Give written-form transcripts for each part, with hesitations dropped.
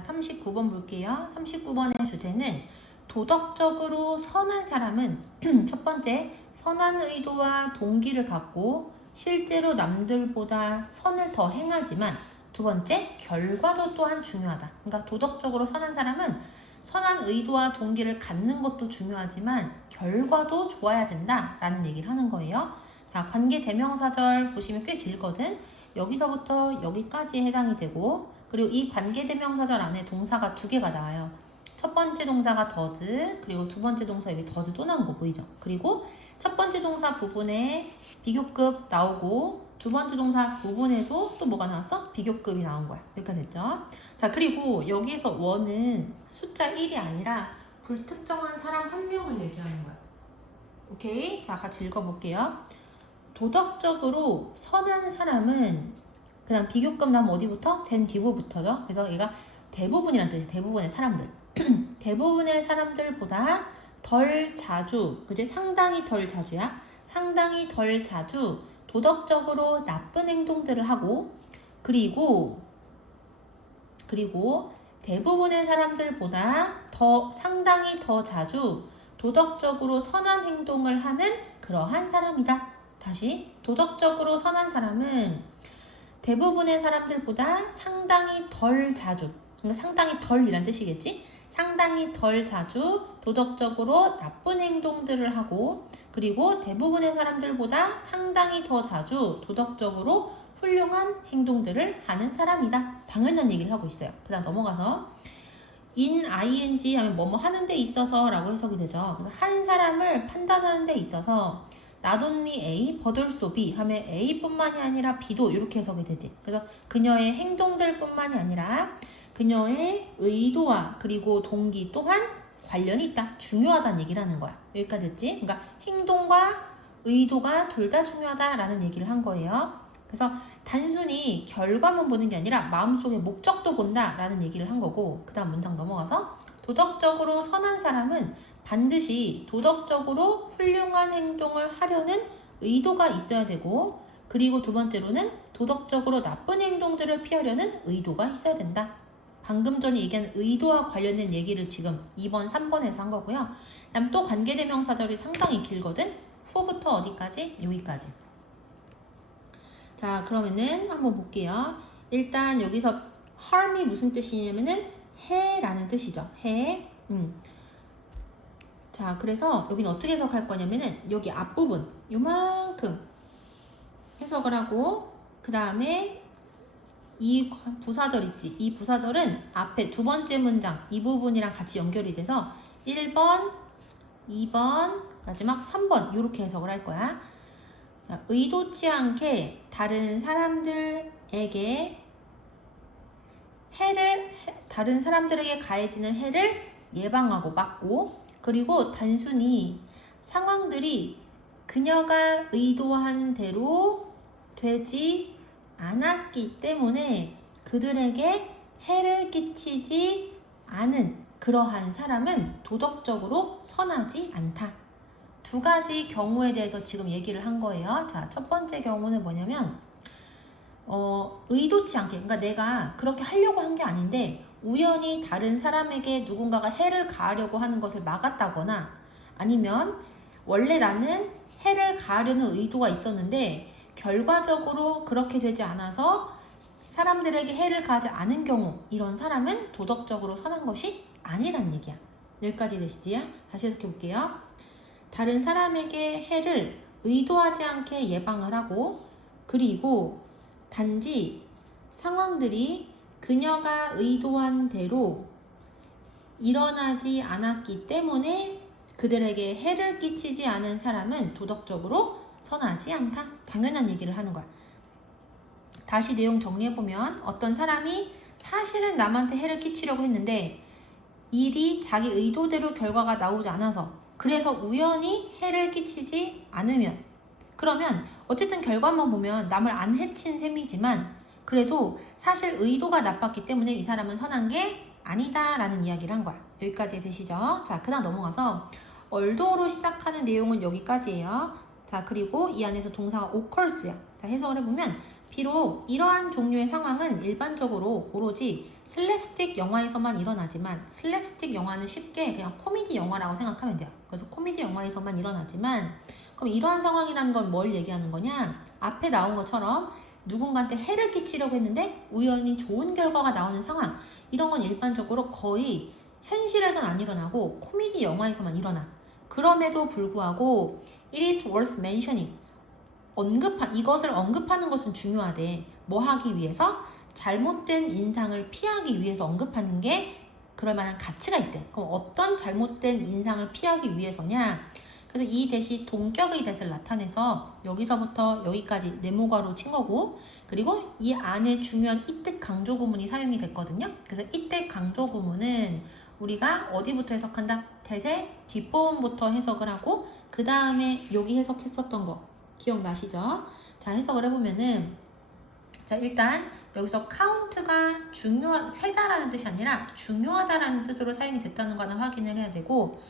자, 39번 볼게요. 39번의 주제는 도덕적으로 선한 사람은 첫 번째, 선한 의도와 동기를 갖고 실제로 남들보다 선을 더 행하지만 두 번째, 결과도 또한 중요하다. 그러니까 도덕적으로 선한 사람은 선한 의도와 동기를 갖는 것도 중요하지만 결과도 좋아야 된다라는 얘기를 하는 거예요. 자, 관계 대명사절 보시면 꽤 길거든. 여기서부터 여기까지에 해당이 되고, 그리고 이 관계 대명사절 안에 동사가 두 개가 나와요. 첫 번째 동사가 does, 그리고 두 번째 동사 여기 does 또 나온 거 보이죠? 그리고 첫 번째 동사 부분에 비교급 나오고 두 번째 동사 부분에도 또 뭐가 나왔어? 비교급이 나온 거야. 여기까지 됐죠? 자, 그리고 여기에서 원은 숫자 1이 아니라 불특정한 사람 한 명을 얘기하는 거야. 오케이? 자, 같이 읽어볼게요. 도덕적으로 선한 사람은 그 다음 비교급 나오면 어디부터? 된 비부부터죠. 그래서 얘가 대부분이란 뜻이에요. 대부분의 사람들. 대부분의 사람들보다 덜 자주, 그지? 상당히 덜 자주야. 상당히 덜 자주 도덕적으로 나쁜 행동들을 하고 그리고 대부분의 사람들보다 상당히 더 자주 도덕적으로 선한 행동을 하는 그러한 사람이다. 다시, 도덕적으로 선한 사람은 대부분의 사람들보다 상당히 덜 자주, 그러니까 상당히 덜이란 뜻이겠지? 상당히 덜 자주 도덕적으로 나쁜 행동들을 하고 그리고 대부분의 사람들보다 상당히 더 자주 도덕적으로 훌륭한 행동들을 하는 사람이다. 당연한 얘기를 하고 있어요. 그 다음 넘어가서 in ing 하면 뭐뭐 하는 데 있어서 라고 해석이 되죠. 그래서 한 사람을 판단하는 데 있어서 not only A, but also B 하면 A뿐만이 아니라 B도 이렇게 해석이 되지. 그래서 그녀의 행동들 뿐만이 아니라 그녀의 의도와 그리고 동기 또한 관련이 있다. 중요하다는 얘기를 하는 거야. 여기까지 됐지? 그러니까 행동과 의도가 둘 다 중요하다라는 얘기를 한 거예요. 그래서 단순히 결과만 보는 게 아니라 마음속의 목적도 본다라는 얘기를 한 거고 그 다음 문장 넘어가서 도덕적으로 선한 사람은 반드시 도덕적으로 훌륭한 행동을 하려는 의도가 있어야 되고 그리고 두 번째로는 도덕적으로 나쁜 행동들을 피하려는 의도가 있어야 된다. 방금 전에 얘기한 의도와 관련된 얘기를 지금 2번, 3번에서 한 거고요. 그다음 또 관계대명사절이 상당히 길거든. 후부터 어디까지? 여기까지. 자, 그러면은 한번 볼게요. 일단 여기서 harm이 무슨 뜻이냐면은 해라는 뜻이죠. 해. 자, 그래서 여기는 어떻게 해석할 거냐면은 여기 앞부분 요만큼 해석을 하고 그 다음에 이 부사절 있지? 이 부사절은 앞에 두 번째 문장 이 부분이랑 같이 연결이 돼서 1번, 2번, 마지막 3번 이렇게 해석을 할 거야. 의도치 않게 다른 사람들에게 다른 사람들에게 가해지는 해를 예방하고 막고 그리고 단순히 상황들이 그녀가 의도한 대로 되지 않았기 때문에 그들에게 해를 끼치지 않은 그러한 사람은 도덕적으로 선하지 않다. 두 가지 경우에 대해서 지금 얘기를 한 거예요. 자, 첫 번째 경우는 뭐냐면 의도치 않게, 그러니까 내가 그렇게 하려고 한 게 아닌데 우연히 다른 사람에게 누군가가 해를 가하려고 하는 것을 막았다거나 아니면 원래 나는 해를 가하려는 의도가 있었는데 결과적으로 그렇게 되지 않아서 사람들에게 해를 가하지 않은 경우 이런 사람은 도덕적으로 선한 것이 아니란 얘기야. 여기까지 되시지요? 다시 해석해 볼게요. 다른 사람에게 해를 의도하지 않게 예방을 하고 그리고 단지 상황들이 그녀가 의도한 대로 일어나지 않았기 때문에 그들에게 해를 끼치지 않은 사람은 도덕적으로 선하지 않다. 당연한 얘기를 하는 거야. 다시 내용 정리해보면 어떤 사람이 사실은 남한테 해를 끼치려고 했는데 일이 자기 의도대로 결과가 나오지 않아서 그래서 우연히 해를 끼치지 않으면 그러면 어쨌든 결과만 보면 남을 안 해친 셈이지만 그래도 사실 의도가 나빴기 때문에 이 사람은 선한 게 아니다 라는 이야기를 한 거야. 여기까지 되시죠? 자, 그 다음 넘어가서 얼도어로 시작하는 내용은 여기까지예요. 자, 그리고 이 안에서 동사가 occurs야. 자, 해석을 해보면 비록 이러한 종류의 상황은 일반적으로 오로지 슬랩스틱 영화에서만 일어나지만 슬랩스틱 영화는 쉽게 그냥 코미디 영화라고 생각하면 돼요. 그래서 코미디 영화에서만 일어나지만 그럼 이러한 상황이라는 건 뭘 얘기하는 거냐? 앞에 나온 것처럼 누군가한테 해를 끼치려고 했는데 우연히 좋은 결과가 나오는 상황 이런 건 일반적으로 거의 현실에선 안 일어나고 코미디 영화에서만 일어나. 그럼에도 불구하고 it is worth mentioning 이것을 언급하는 것은 중요하대. 뭐 하기 위해서? 잘못된 인상을 피하기 위해서 언급하는 게 그럴 만한 가치가 있대. 그럼 어떤 잘못된 인상을 피하기 위해서냐? 그래서 이 대시 동격의 대를 나타내서 여기서부터 여기까지 네모가로 친 거고 그리고 이 안에 중요한 이뜻 강조 구문이 사용이 됐거든요. 그래서 이뜻 강조 구문은 우리가 어디부터 해석한다? 대세 뒷부분부터 해석을 하고 그 다음에 여기 해석했었던 거 기억나시죠? 자, 해석을 해보면은 자, 일단 여기서 카운트가 세다라는 뜻이 아니라 중요하다라는 뜻으로 사용이 됐다는 거는 확인을 해야 되고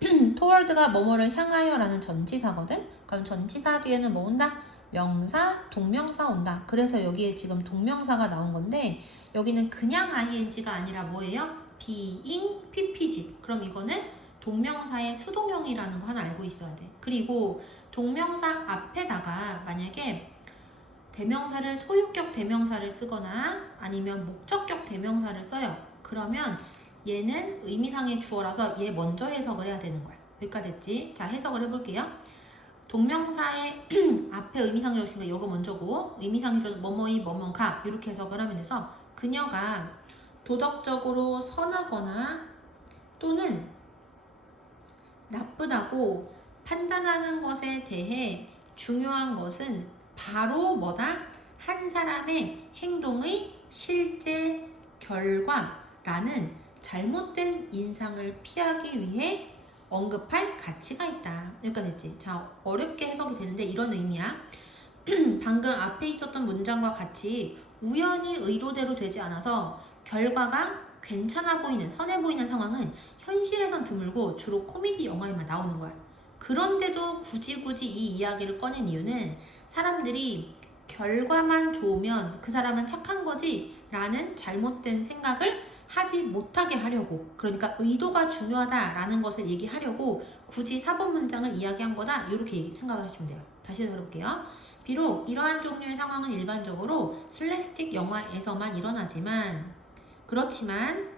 toward가 뭐뭐를 향하여라는 전치사거든? 그럼 전치사 뒤에는 뭐 온다? 명사, 동명사 온다. 그래서 여기에 지금 동명사가 나온 건데 여기는 그냥 ing가 아니라 뭐예요? being, ppg. 그럼 이거는 동명사의 수동형이라는 거 하나 알고 있어야 돼. 그리고 동명사 앞에다가 만약에 대명사를 소유격 대명사를 쓰거나 아니면 목적격 대명사를 써요. 그러면 얘는 의미상의 주어라서 얘 먼저 해석을 해야 되는 거야. 여기까지 됐지? 자, 해석을 해볼게요. 동명사의 앞에 의미상의 주어 있으니까 이거 먼저고 의미상의 주어 뭐뭐이 뭐뭐가 이렇게 해석을 하면 돼서 그녀가 도덕적으로 선하거나 또는 나쁘다고 판단하는 것에 대해 중요한 것은 바로 뭐다? 한 사람의 행동의 실제 결과라는 잘못된 인상을 피하기 위해 언급할 가치가 있다. 여기까지 됐지? 자, 어렵게 해석이 되는데 이런 의미야. 방금 앞에 있었던 문장과 같이 우연히 의도대로 되지 않아서 결과가 괜찮아 보이는, 선해 보이는 상황은 현실에선 드물고 주로 코미디 영화에만 나오는 거야. 그런데도 굳이 이 이야기를 꺼낸 이유는 사람들이 결과만 좋으면 그 사람은 착한 거지 라는 잘못된 생각을 하지 못하게 하려고, 그러니까 의도가 중요하다라는 것을 얘기하려고 굳이 사본 문장을 이야기한 거다, 이렇게 생각을 하시면 돼요. 다시 들어볼게요. 비록 이러한 종류의 상황은 일반적으로 슬랩스틱 영화에서만 일어나지만 그렇지만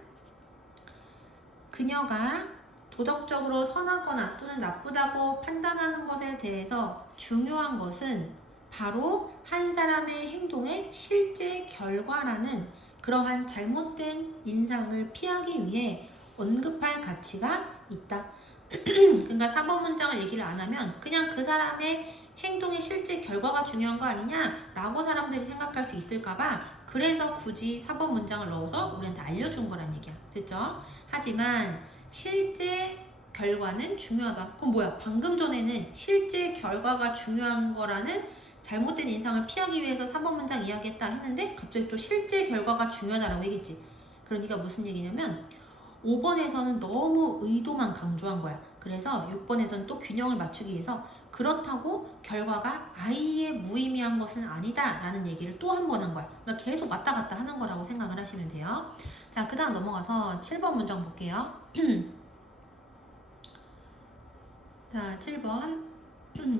그녀가 도덕적으로 선하거나 또는 나쁘다고 판단하는 것에 대해서 중요한 것은 바로 한 사람의 행동의 실제 결과라는 그러한 잘못된 인상을 피하기 위해 언급할 가치가 있다. 그러니까 4번 문장을 얘기를 안 하면 그냥 그 사람의 행동의 실제 결과가 중요한 거 아니냐 라고 사람들이 생각할 수 있을까봐 그래서 굳이 4번 문장을 넣어서 우리한테 알려준 거란 얘기야. 됐죠? 하지만 실제 결과는 중요하다. 그럼 뭐야? 방금 전에는 실제 결과가 중요한 거라는 잘못된 인상을 피하기 위해서 4번 문장 이야기했다 했는데 갑자기 또 실제 결과가 중요하다라고 얘기했지. 그러니까 무슨 얘기냐면 5번에서는 너무 의도만 강조한 거야. 그래서 6번에서는 또 균형을 맞추기 위해서 그렇다고 결과가 아예 무의미한 것은 아니다 라는 얘기를 또 한 번 한 거야. 그러니까 계속 왔다 갔다 하는 거라고 생각을 하시면 돼요. 자, 그 다음 넘어가서 7번 문장 볼게요. 자, 7번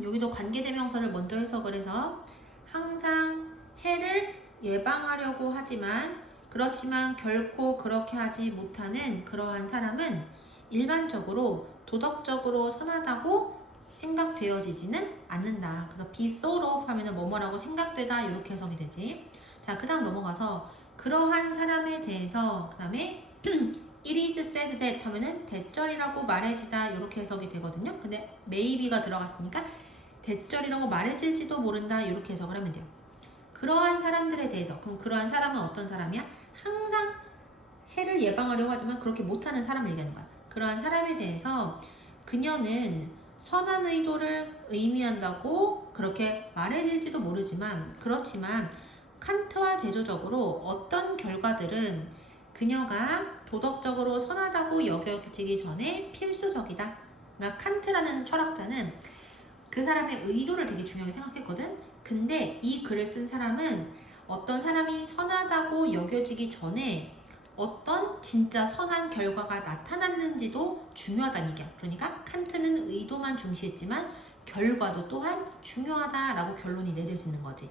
여기도 관계대명사를 먼저 해석을 해서 항상 해를 예방하려고 하지만 그렇지만 결코 그렇게 하지 못하는 그러한 사람은 일반적으로 도덕적으로 선하다고 생각되어지지는 않는다. 그래서 be thought of 하면은 뭐뭐라고 생각되다 이렇게 해석이 되지. 자, 그 다음 넘어가서 그러한 사람에 대해서 그 다음에 it is said that 하면은 대절이라고 말해지다 이렇게 해석이 되거든요. 근데 maybe가 들어갔으니까 대절이라고 말해질지도 모른다 이렇게 해석을 하면 돼요. 그러한 사람들에 대해서, 그럼 그러한 사람은 어떤 사람이야? 항상 해를 예방하려고 하지만 그렇게 못하는 사람을 얘기하는 거야. 그러한 사람에 대해서 그녀는 선한 의도를 의미한다고 그렇게 말해질지도 모르지만 그렇지만 칸트와 대조적으로 어떤 결과들은 그녀가 도덕적으로 선하다고 여겨지기 전에 필수적이다. 그러니까 칸트라는 철학자는 그 사람의 의도를 되게 중요하게 생각했거든. 근데 이 글을 쓴 사람은 어떤 사람이 선하다고 여겨지기 전에 어떤 진짜 선한 결과가 나타났는지도 중요하다는 얘기야. 그러니까 칸트는 의도만 중시했지만 결과도 또한 중요하다라고 결론이 내려지는 거지.